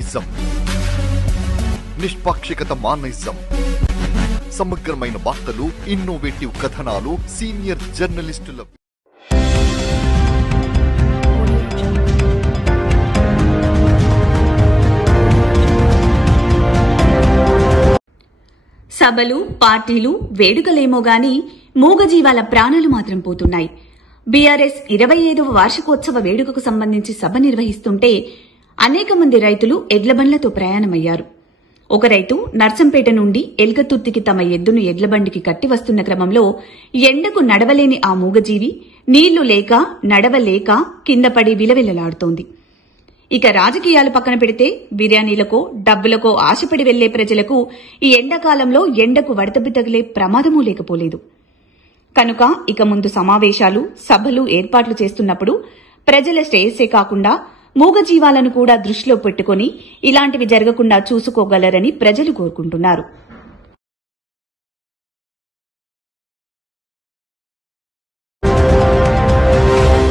Ism, నిష్పాక్షికత మానయిజం, సమగ్రమైన వార్తలు, innovative కథనాలు, సీనియర్ జర్నలిస్టుల సభలు, పార్టీలు, వేడుకలేమో గాని మూగజీవాల ప్రాణాలు మాత్రం పోతున్నాయి. బీఆర్ఎస్ 25వ వార్షికోత్సవ వేడుకకు సంబంధించి సభ నిర్వహిస్తుంటే అనేక మంది రైతులు ఎడ్లబండ్లతో ప్రయాణమయ్యారు. ఒక రైతు నర్సంపేట నుండి ఎల్కతుర్తికి తమ ఎద్దును ఎడ్లబండికి కట్టి వస్తున్న క్రమంలో ఎండకు నడవలేని ఆ మూగజీవి నీళ్లు లేక నడవలేక కిందపడి విలవిలలాడుతోంది. ఇక రాజకీయాలు పక్కన పెడితే బిర్యానీలకో డబ్బులకో ఆశపడి వెళ్లే ప్రజలకు ఈ ఎండాకాలంలో ఎండకు వడదెబ్బ తగిలే ప్రమాదమూ లేకపోలేదు. కనుక ఇక ముందు సమావేశాలు, సభలు ఏర్పాట్లు చేస్తున్నప్పుడు ప్రజల శ్రేయస్సే కాకుండా మూగజీవాలను కూడా దృష్టిలో పెట్టుకుని ఇలాంటివి జరగకుండా చూసుకోగలరని ప్రజలు కోరుకుంటున్నారు.